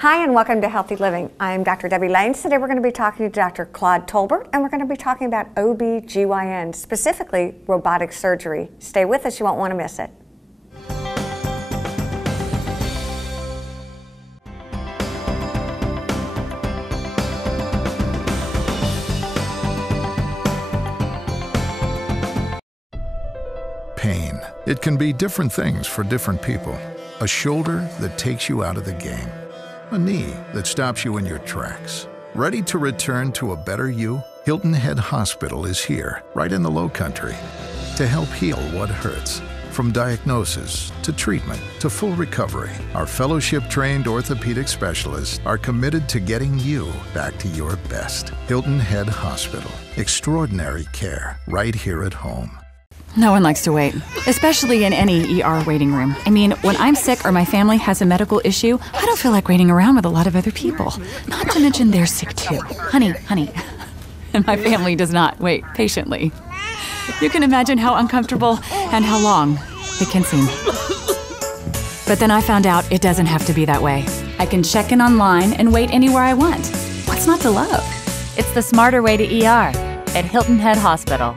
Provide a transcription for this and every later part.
Hi and welcome to Healthy Living. I'm Dr. Debbie Lanes. Today we're going to be talking to Dr. Claude Tolbert and we're going to be talking about OB/GYN, specifically robotic surgery. Stay with us, you won't want to miss it. Pain. It can be different things for different people. A shoulder that takes you out of the game. A knee that stops you in your tracks. Ready to return to a better you? Hilton Head Hospital is here, right in the Low Country, to help heal what hurts. From diagnosis to treatment to full recovery, our fellowship-trained orthopedic specialists are committed to getting you back to your best. Hilton Head Hospital. Extraordinary care right here at home. No one likes to wait, especially in any ER waiting room. I mean, when I'm sick or my family has a medical issue, I don't feel like waiting around with a lot of other people. Not to mention they're sick too. Honey. And my family does not wait patiently. You can imagine how uncomfortable and how long it can seem. But then I found out it doesn't have to be that way. I can check in online and wait anywhere I want. What's not to love? It's the smarter way to ER at Hilton Head Hospital.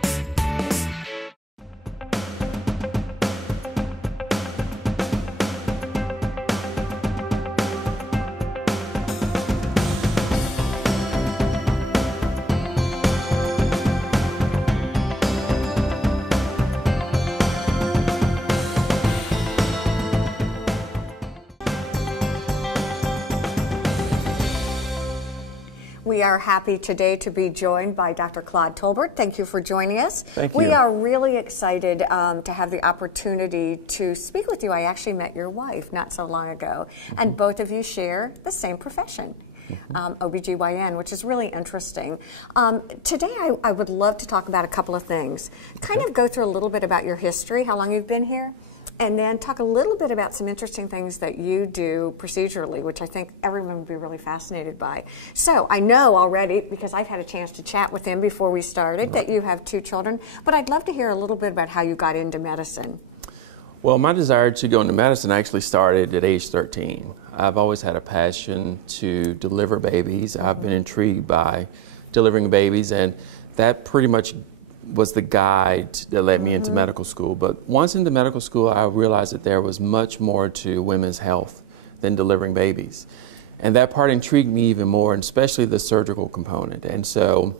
We are happy today to be joined by Dr. Claude Tolbert. Thank you for joining us. Thank you. We are really excited to have the opportunity to speak with you. I actually met your wife not so long ago, and both of you share the same profession, OB/GYN, which is really interesting. Today I would love to talk about a couple of things. Kind of go through a little bit about your history, how long you've been here, and then talk a little bit about some interesting things that you do procedurally, which I think everyone would be really fascinated by. So I know already, because I've had a chance to chat with him before we started, that you have 2 children, but I'd love to hear a little bit about how you got into medicine. Well, my desire to go into medicine actually started at age 13. I've always had a passion to deliver babies. I've been intrigued by delivering babies, and that pretty much was the guide that led me into medical school. But once into medical school, I realized that there was much more to women's health than delivering babies. And that part intrigued me even more, and especially the surgical component. And so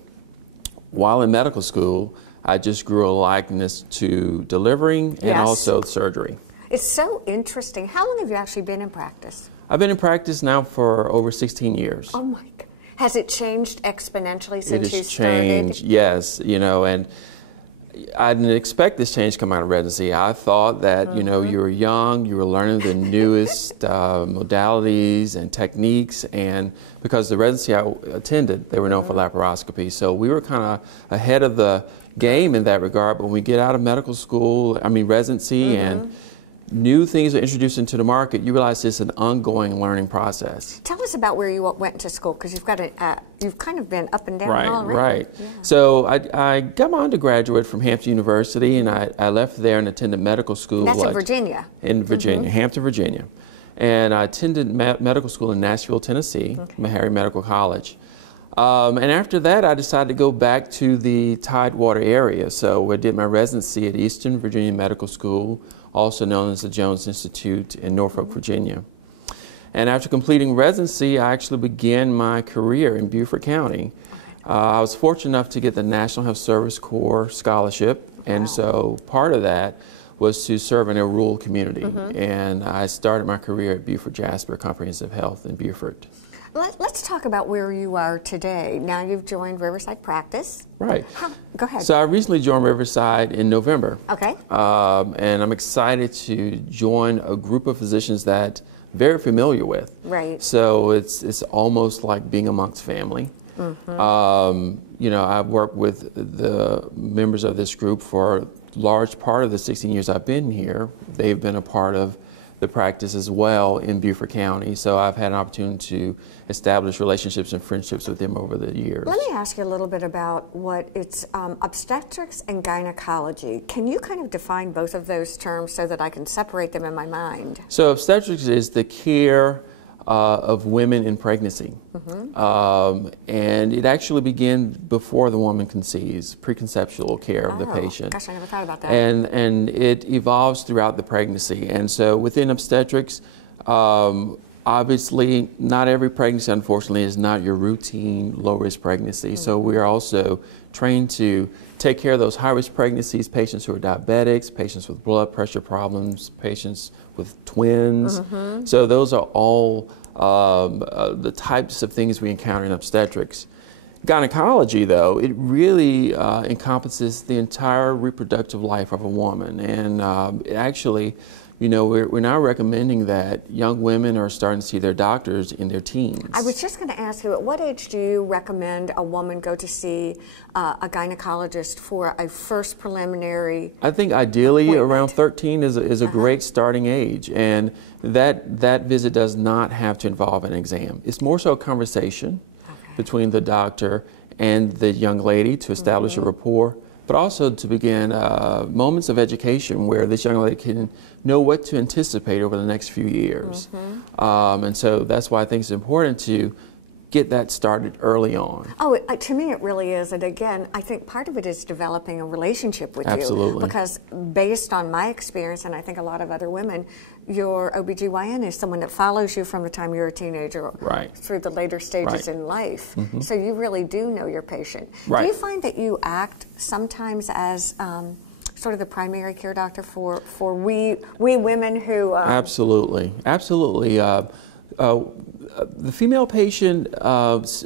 while in medical school, I just grew a likeness to delivering and also surgery. It's so interesting. How long have you actually been in practice? I've been in practice now for over 16 years. Oh my God. Has it changed exponentially since you started? It has changed, yes. You know, and I didn't expect this change to come out of residency. I thought that, you know, you were young, you were learning the newest modalities and techniques, and because the residency I attended, they were known for laparoscopy. So we were kind of ahead of the game in that regard. But when we get out of medical school, residency, and new things are introduced into the market, you realize it's an ongoing learning process. Tell us about where you went to school, because you've got you've kind of been up and down already. Right. Yeah. So I got my undergraduate from Hampton University, and I left there and attended medical school. That's in Virginia. In Virginia, Hampton, Virginia. And I attended medical school in Nashville, Tennessee, Meharry Medical College. And after that, I decided to go back to the Tidewater area. So I did my residency at Eastern Virginia Medical School, also known as the Jones Institute in Norfolk, Virginia. And after completing residency, I actually began my career in Beaufort County. I was fortunate enough to get the National Health Service Corps scholarship, and so part of that was to serve in a rural community. And I started my career at Beaufort Jasper Comprehensive Health in Beaufort. Let's talk about where you are today. Now you've joined Riverside Practice. Right. Go ahead. So I recently joined Riverside in November. Okay. And I'm excited to join a group of physicians that I'm very familiar with. Right. So it's almost like being amongst family. You know, I've worked with the members of this group for a large part of the 16 years I've been here. They've been a part of the practice as well in Beaufort County, so I've had an opportunity to establish relationships and friendships with them over the years. Let me ask you a little bit about what it's obstetrics and gynecology. Can you kind of define both of those terms so that I can separate them in my mind? So obstetrics is the care of women in pregnancy. And it actually begins before the woman conceives, preconceptual care of the patient. Gosh, I never thought about that. And it evolves throughout the pregnancy. And so within obstetrics, obviously not every pregnancy, unfortunately, is not your routine low-risk pregnancy. So we are also trained to take care of those high-risk pregnancies, patients who are diabetics, patients with blood pressure problems, patients with twins. So those are all the types of things we encounter in obstetrics. Gynecology, though, it really encompasses the entire reproductive life of a woman. And actually, you know, we're now recommending that young women are starting to see their doctors in their teens. I was just going to ask you, at what age do you recommend a woman go to see a gynecologist for a first preliminary I think ideally appointment? around 13 is a great starting age, and that visit does not have to involve an exam. It's more so a conversation between the doctor and the young lady to establish a rapport, but also to begin moments of education where this young lady can know what to anticipate over the next few years. And so that's why I think it's important to get that started early on. Oh, to me it really is. And again, I think part of it is developing a relationship with Absolutely. you. Because based on my experience, and I think a lot of other women, your OBGYN is someone that follows you from the time you're a teenager through the later stages in life. So you really do know your patient. Do you find that you act sometimes as sort of the primary care doctor for we women who... Absolutely. Absolutely. The female patient,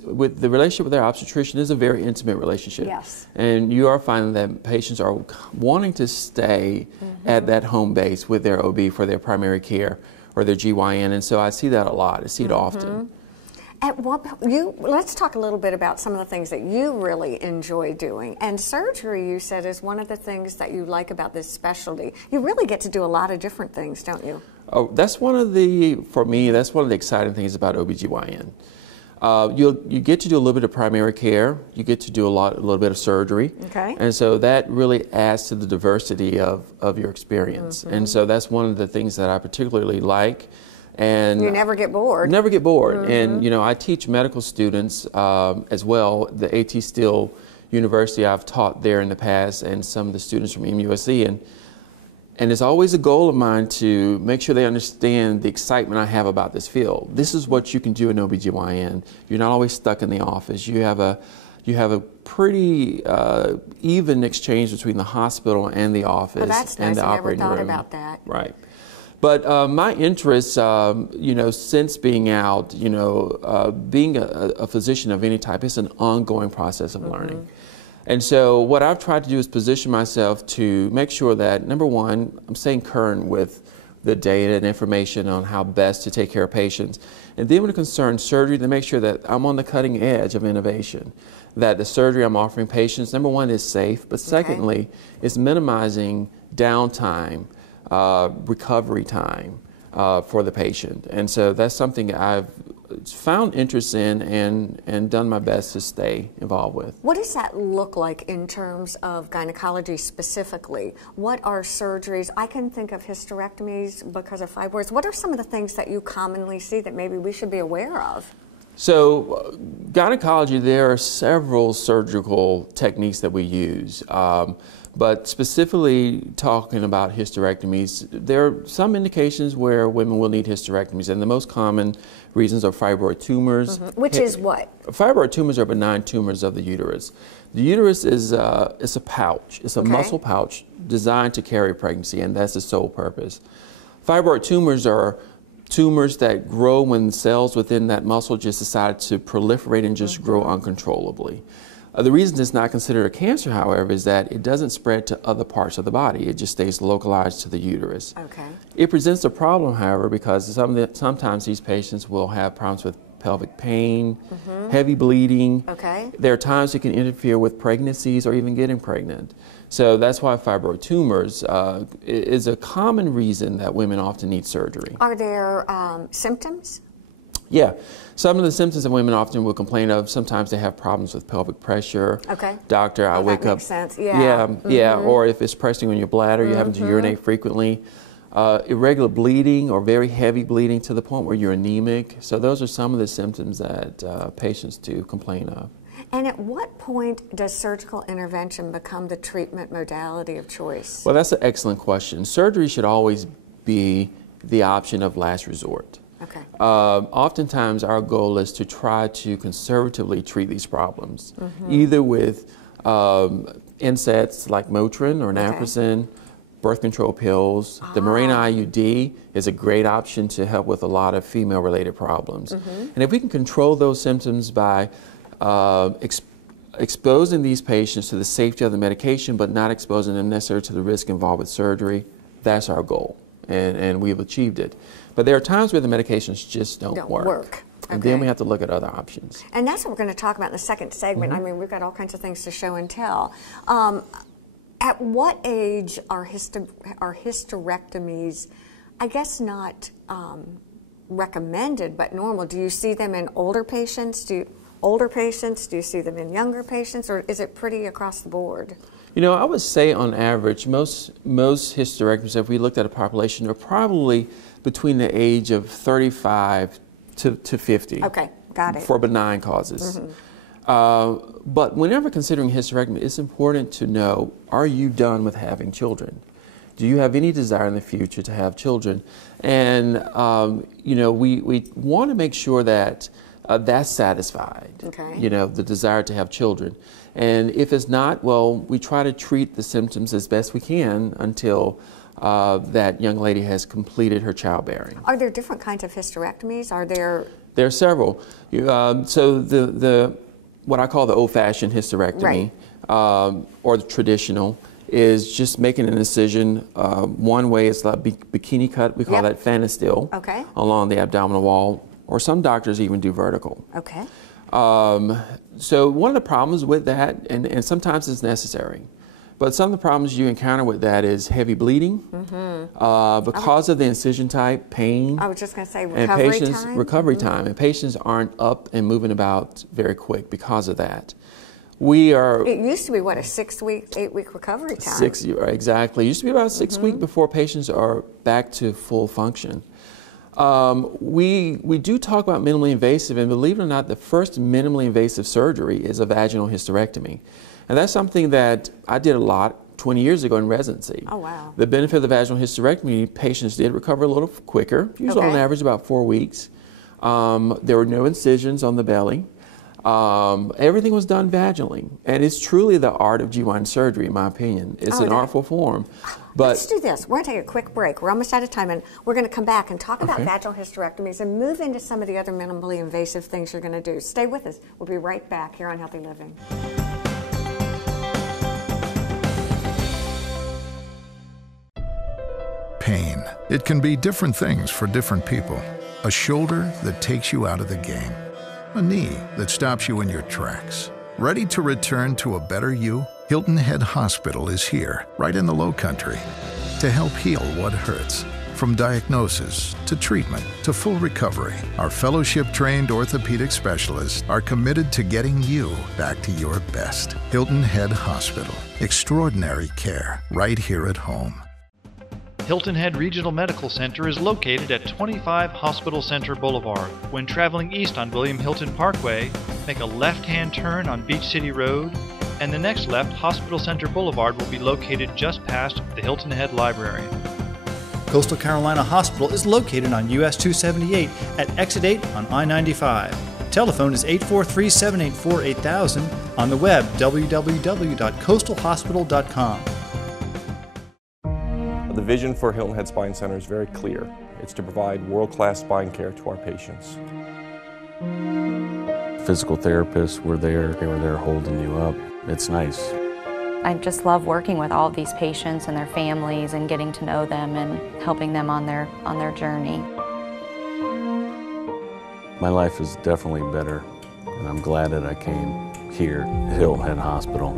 with the relationship with their obstetrician, is a very intimate relationship. Yes. And you are finding that patients are wanting to stay at that home base with their OB for their primary care or their GYN, and so I see that a lot. I see it often. Let's talk a little bit about some of the things that you really enjoy doing. And surgery, you said, is one of the things that you like about this specialty. You really get to do a lot of different things, don't you? Oh, that's one of the, for me, that's one of the exciting things about OBGYN. You get to do a little bit of primary care. You get to do a little bit of surgery. Okay. And so that really adds to the diversity of your experience. And so that's one of the things that I particularly like. And you never get bored. Never get bored. And you know, I teach medical students as well. The A.T. Still University, I've taught there in the past, and some of the students from MUSC. And it's always a goal of mine to make sure they understand the excitement I have about this field. This is what you can do in OBGYN. You're not always stuck in the office. You have a pretty even exchange between the hospital and the office and the operating room. I never thought about that. Right. But my interest, you know, since being out, you know, being a physician of any type, it's an ongoing process of learning. And so what I've tried to do is position myself to make sure that, number one, I'm staying current with the data and information on how best to take care of patients. And then when it concerns surgery, to make sure that I'm on the cutting edge of innovation, that the surgery I'm offering patients, number one, is safe, but secondly, it's minimizing downtime, recovery time for the patient. And so that's something I've found interest in and done my best to stay involved with. What does that look like in terms of gynecology specifically? What are surgeries? I can think of hysterectomies because of fibroids. What are some of the things that you commonly see that maybe we should be aware of? So gynecology, there are several surgical techniques that we use. But specifically talking about hysterectomies, there are some indications where women will need hysterectomies, and the most common reasons are fibroid tumors. Which is what? Fibroid tumors are benign tumors of the uterus. The uterus is it's a pouch. It's a muscle pouch designed to carry pregnancy, and that's the sole purpose. Fibroid tumors are tumors that grow when cells within that muscle just decide to proliferate and just grow uncontrollably. The reason it's not considered a cancer, however, is that it doesn't spread to other parts of the body. It just stays localized to the uterus. Okay. It presents a problem, however, because sometimes these patients will have problems with pelvic pain, heavy bleeding. Okay. There are times it can interfere with pregnancies or even getting pregnant. So that's why fibroid tumors is a common reason that women often need surgery. Are there symptoms? Yeah. Some of the symptoms that women often will complain of, sometimes they have problems with pelvic pressure. Okay. Doctor, I wake that up. makes sense. Yeah. Yeah, or if it's pressing on your bladder, you're having to urinate frequently. irregular bleeding or very heavy bleeding to the point where you're anemic. So those are some of the symptoms that patients do complain of. And at what point does surgical intervention become the treatment modality of choice? Well, that's an excellent question. Surgery should always be the option of last resort. Okay. Oftentimes our goal is to try to conservatively treat these problems, either with NSAIDs like Motrin or naproxen, birth control pills. The Mirena IUD is a great option to help with a lot of female-related problems. And if we can control those symptoms by exposing these patients to the safety of the medication, but not exposing them necessarily to the risk involved with surgery, that's our goal, and we've achieved it. But there are times where the medications just don't work. And then we have to look at other options. And that's what we're going to talk about in the second segment. I mean, we've got all kinds of things to show and tell. At what age are hysterectomies, I guess not recommended, but normal? Do you see them in older patients? Do you see them in younger patients, or is it pretty across the board? You know, I would say on average, most hysterectomies, if we looked at a population, are probably between the age of 35 to 50. Okay, got it. For benign causes. But whenever considering hysterectomy, it's important to know, are you done with having children? Do you have any desire in the future to have children? And, you know, we want to make sure that that's satisfied, you know, the desire to have children. And if it's not, well, we try to treat the symptoms as best we can until that young lady has completed her childbearing. Are there different kinds of hysterectomies? Are there? There are several. So the what I call the old-fashioned hysterectomy, or the traditional, is just making an incision. One way is like bikini cut. We call that phanostil along the abdominal wall, or some doctors even do vertical. Okay. So one of the problems with that, and sometimes it's necessary, but some of the problems you encounter with that is heavy bleeding, because of the incision type, pain. I was just going to say recovery time. And patients aren't up and moving about very quick because of that. It used to be, what, a 6-week, 8-week recovery time? Exactly. It used to be about 6 weeks before patients are back to full function. We do talk about minimally invasive, and believe it or not, the first minimally invasive surgery is a vaginal hysterectomy. And that's something that I did a lot 20 years ago in residency. Oh, wow. The benefit of the vaginal hysterectomy, patients did recover a little quicker, usually on average about 4 weeks. There were no incisions on the belly. Everything was done vaginally. And it's truly the art of GYN surgery, in my opinion. It's an artful form. But let's do this. We're going to take a quick break. We're almost out of time, and we're going to come back and talk about vaginal hysterectomies and move into some of the other minimally invasive things you're going to do. Stay with us. We'll be right back here on Healthy Living. Pain. It can be different things for different people. A shoulder that takes you out of the game. A knee that stops you in your tracks. Ready to return to a better you? Hilton Head Hospital is here, right in the Lowcountry, to help heal what hurts. From diagnosis to treatment to full recovery, our fellowship-trained orthopedic specialists are committed to getting you back to your best. Hilton Head Hospital. Extraordinary care right here at home. Hilton Head Regional Medical Center is located at 25 Hospital Center Boulevard. When traveling east on William Hilton Parkway, make a left-hand turn on Beach City Road, and the next left, Hospital Center Boulevard will be located just past the Hilton Head Library. Coastal Carolina Hospital is located on US 278 at Exit 8 on I-95. Telephone is 843-784-8000. On the web, www.coastalhospital.com. The vision for Hilton Head Spine Center is very clear. It's to provide world-class spine care to our patients. Physical therapists were there. They were there holding you up. It's nice. I just love working with all of these patients and their families and getting to know them and helping them on their journey. My life is definitely better, and I'm glad that I came here at Hilton Head Hospital.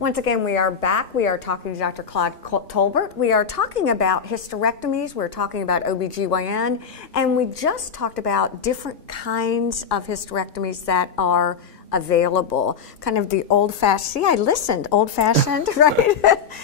Once again, we are back. We are talking to Dr. Claude Tolbert. We are talking about hysterectomies. We're talking about OBGYN. And we just talked about different kinds of hysterectomies that are available, kind of the old-fashioned, see, I listened, old-fashioned, right?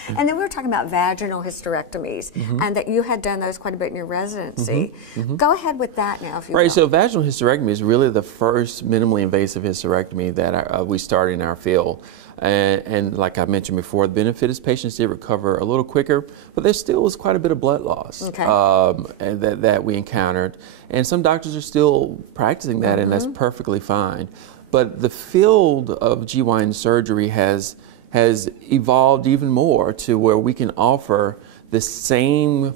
And then we were talking about vaginal hysterectomies, and that you had done those quite a bit in your residency. Go ahead with that now, if you will. Right, so vaginal hysterectomy is really the first minimally invasive hysterectomy that we started in our field. And like I mentioned before, the benefit is patients did recover a little quicker, but there still was quite a bit of blood loss that we encountered. And some doctors are still practicing that, and that's perfectly fine. But the field of GYN surgery has evolved even more to where we can offer the same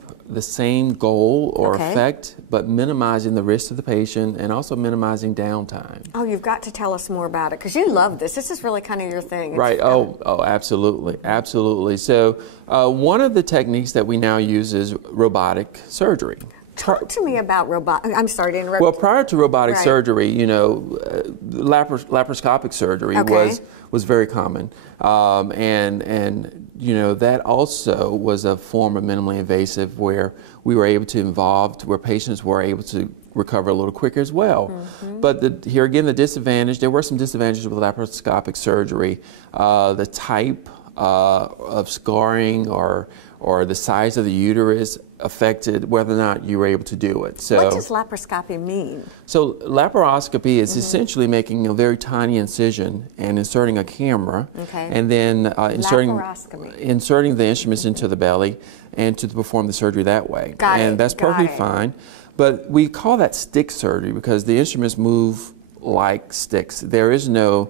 goal or effect, but minimizing the risk to the patient and also minimizing downtime. Oh, you've got to tell us more about it, because you love this. This is really kind of your thing. Right. Oh, absolutely. Absolutely. So one of the techniques that we now use is robotic surgery. Talk to me about I'm sorry to interrupt. Well, prior to robotic surgery, you know, laparoscopic surgery was very common, and you know, that also was a form of minimally invasive where we were able to where patients were able to recover a little quicker as well. But here again, there were some disadvantages with laparoscopic surgery. The type of scarring or the size of the uterus affected whether or not you were able to do it. So, what does laparoscopy mean? So laparoscopy is essentially making a very tiny incision and inserting a camera, and then inserting the instruments into the belly and to perform the surgery that way. And that's perfectly fine. But we call that stick surgery because the instruments move like sticks. There is no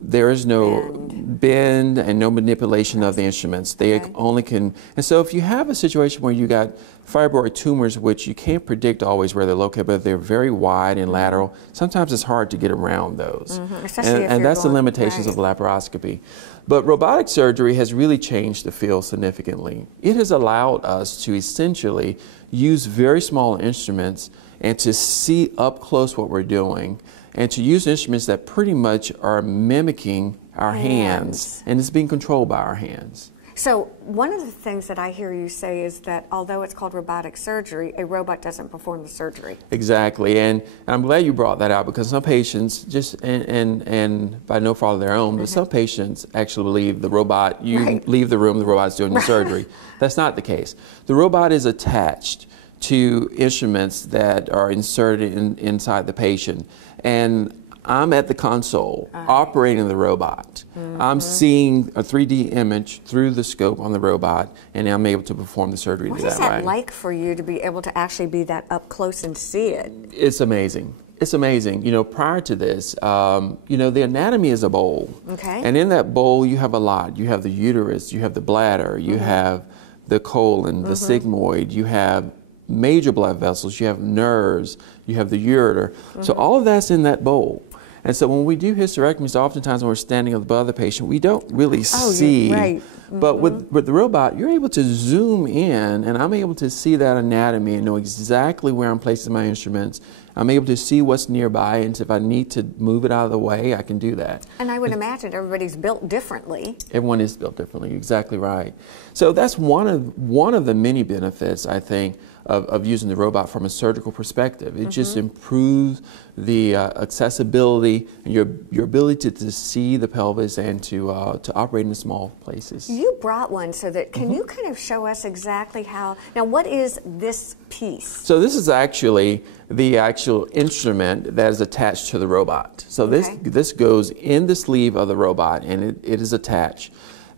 bend and no manipulation of the instruments. They only can, and so if you have a situation where you got fibroid tumors, which you can't predict always where they're located, but they're very wide and lateral, sometimes it's hard to get around those. And that's the limitations of laparoscopy. But robotic surgery has really changed the field significantly. It has allowed us to essentially use very small instruments and to see up close what we're doing, and to use instruments that pretty much are mimicking our hands, and it's being controlled by our hands. So one of the things that I hear you say is that although it's called robotic surgery, a robot doesn't perform the surgery. Exactly, and I'm glad you brought that out, because some patients, and by no fault of their own, but some patients actually believe the robot, leave the room, the robot's doing the surgery. That's not the case. The robot is attached to instruments that are inserted inside the patient. And I'm at the console operating the robot. I'm seeing a 3D image through the scope on the robot, and I'm able to perform the surgery that way. What is that like for you to be able to actually be that up close and see it? It's amazing. It's amazing. You know, prior to this, you know, the anatomy is a bowl. And in that bowl, you have a lot. You have the uterus, you have the bladder, you have the colon, the sigmoid, you have major blood vessels, you have nerves, you have the ureter. So all of that's in that bowl. And so when we do hysterectomies, oftentimes when we're standing above the patient, we don't really see. But with the robot, you're able to zoom in, and I'm able to see that anatomy and know exactly where I'm placing my instruments. I'm able to see what's nearby, and if I need to move it out of the way, I can do that. And I would imagine everybody's built differently. Everyone is built differently, exactly right. So that's one of the many benefits, I think, of using the robot from a surgical perspective. It just improves the accessibility and your ability to see the pelvis and to operate in small places. You brought one, so that can you kind of show us exactly how? Now, what is this piece? So this is actually the actual instrument that is attached to the robot. So this goes in the sleeve of the robot, and it is attached.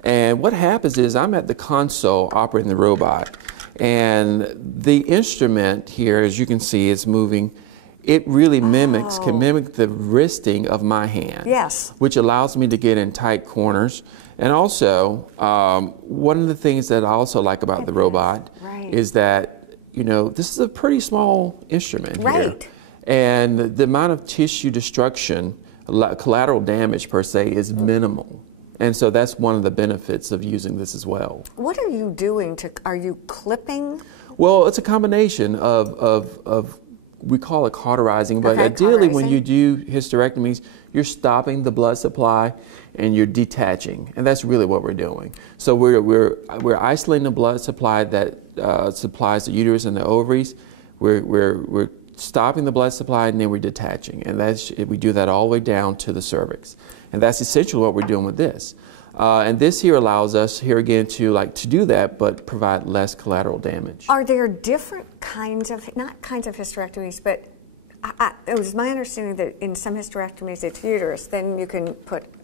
And what happens is I'm at the console operating the robot. And the instrument here, as you can see, is moving. It really can mimic the wristing of my hand. Yes. Which allows me to get in tight corners. And also, one of the things that I also like about the robot is that, you know, this is a pretty small instrument here. And the amount of tissue destruction, collateral damage per se, is minimal. And so that's one of the benefits of using this as well. What are you doing are you clipping? Well, it's a combination of we call it cauterizing, but ideally when you do hysterectomies, you're stopping the blood supply and you're detaching. And that's really what we're doing. So we're isolating the blood supply that supplies the uterus and the ovaries. We're stopping the blood supply, and then we're detaching. And we do that all the way down to the cervix. And that's essentially what we're doing with this. And this here allows us here again to do that, but provide less collateral damage. Are there different kinds of, not kinds of hysterectomies, but it was my understanding that in some hysterectomies it's uterus, then you can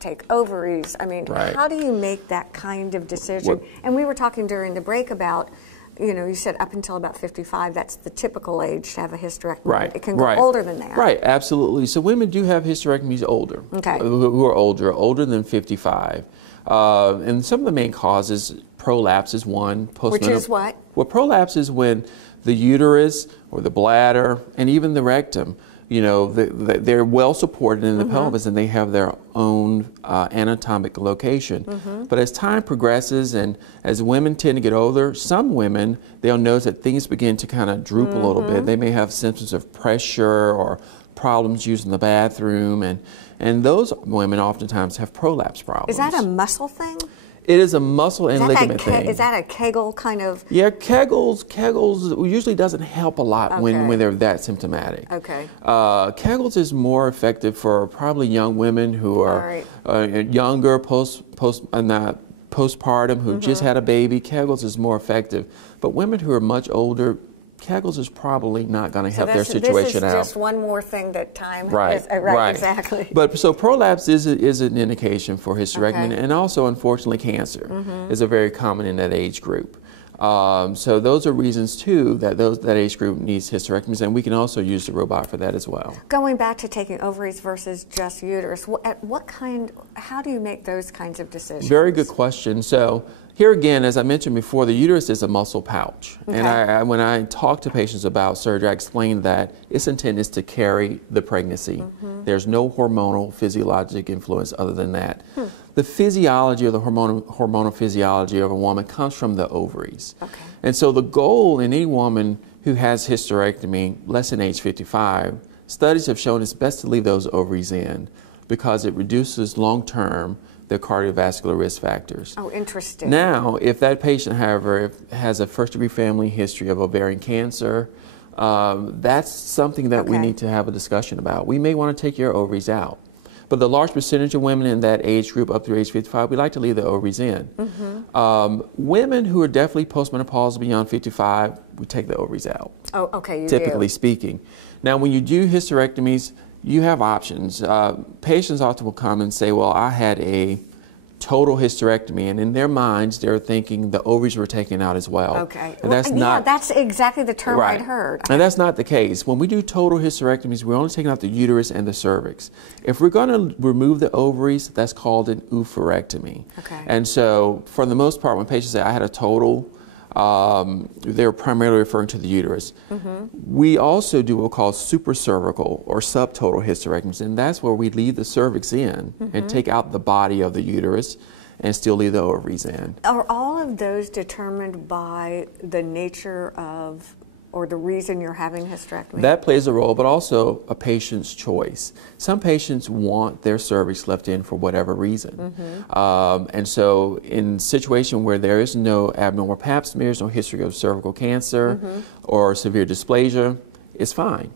take ovaries. I mean, how do you make that kind of decision? And we were talking during the break about, you said up until about 55, that's the typical age to have a hysterectomy. Right. It can go older than that. Right, absolutely. So women do have hysterectomies older, who are older than 55. And some of the main causes, prolapse is one. Which is what? Well, prolapse is when the uterus or the bladder and even the rectum, they're well supported in the pelvis and they have their own anatomic location. But as time progresses and as women tend to get older, some women, they'll notice that things begin to kind of droop a little bit. They may have symptoms of pressure or problems using the bathroom, and those women oftentimes have prolapse problems. Is that a muscle thing? It is a muscle and ligament thing. Is that a Kegel kind of? Yeah, Kegels usually doesn't help a lot when they're that symptomatic. Okay. Kegels is more effective for probably young women who are younger, postpartum, who just had a baby. Kegels is more effective. But women who are much older, Kegels is probably not going to help their situation out. This is just one more thing that time right, exactly. But so prolapse is an indication for hysterectomy, and also unfortunately cancer is a very common in that age group. So those are reasons too that that age group needs hysterectomies, and we can also use the robot for that as well. Going back to taking ovaries versus just uterus, how do you make those kinds of decisions? Very good question. So here again, as I mentioned before, the uterus is a muscle pouch. And when I talk to patients about surgery, I explain that its intent is to carry the pregnancy. There's no hormonal physiologic influence other than that. The physiology or the hormonal physiology of a woman comes from the ovaries. And so the goal in any woman who has hysterectomy less than age 55, studies have shown it's best to leave those ovaries in because it reduces long-term the cardiovascular risk factors. Oh, interesting. Now, if that patient, however, has a first-degree family history of ovarian cancer, that's something that we need to have a discussion about. We may want to take your ovaries out. But the large percentage of women in that age group up through age 55, we like to leave the ovaries in. Women who are definitely postmenopausal beyond 55, we take the ovaries out. Oh, okay, you typically speaking. Now, when you do hysterectomies, you have options. Patients often will come and say, well, I had a total hysterectomy, and in their minds, they're thinking the ovaries were taken out as well. Okay. And that's not, that's exactly the term I'd heard. And that's not the case. When we do total hysterectomies, we're only taking out the uterus and the cervix. If we're going to remove the ovaries, that's called an oophorectomy. And so, for the most part, when patients say, I had a total, they're primarily referring to the uterus. We also do what we call supracervical or subtotal hysterectomies, and that's where we leave the cervix in and take out the body of the uterus and still leave the ovaries in. Are all of those determined by the nature of or the reason you're having hysterectomy? That plays a role, but also a patient's choice. Some patients want their cervix left in for whatever reason. And so in a situation where there is no abnormal pap smears, no history of cervical cancer or severe dysplasia, it's fine.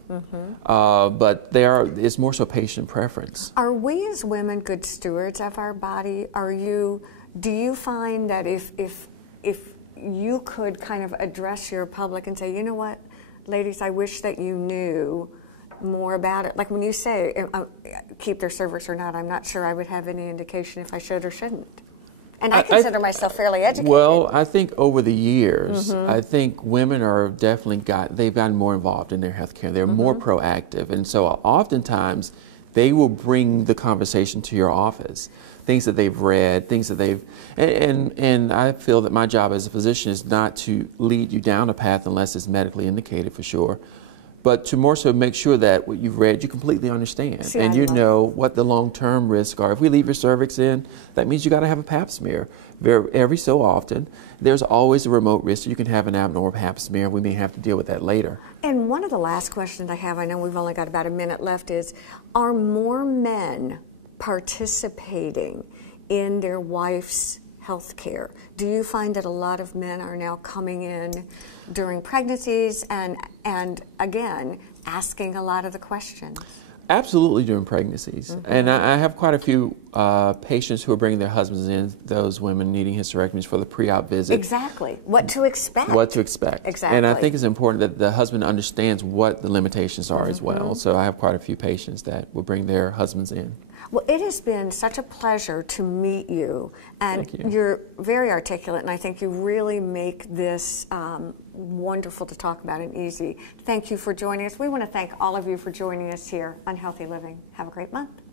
But it's more so patient preference. Are we as women good stewards of our body? Do you find that if you could kind of address your public and say, you know what, ladies, I wish that you knew more about it. Like when you say keep their cervix or not, I'm not sure I would have any indication if I should or shouldn't. And I consider myself fairly educated. Well, I think over the years, I think women are they've gotten more involved in their health care. They're more proactive. And so oftentimes they will bring the conversation to your office. Things that they've read, things that they've, and I feel that my job as a physician is not to lead you down a path unless it's medically indicated for sure, but to more so make sure that what you've read you completely understand and you know what the long-term risks are. If we leave your cervix in, that means you got to have a pap smear every so often. There's always a remote risk you can have an abnormal pap smear. We may have to deal with that later. And one of the last questions I have, I know we've only got about a minute left, is are more men participating in their wife's health care? Do you find that a lot of men are now coming in during pregnancies and again asking a lot of the questions? Absolutely, during pregnancies. And I have quite a few patients who are bringing their husbands in, those women needing hysterectomies for the pre-op visit. Exactly. What to expect. What to expect. Exactly. And I think it's important that the husband understands what the limitations are as well. So I have quite a few patients that will bring their husbands in. Well, it has been such a pleasure to meet you, and you're very articulate, and I think you really make this wonderful to talk about and easy. Thank you for joining us. We want to thank all of you for joining us here on Healthy Living. Have a great month.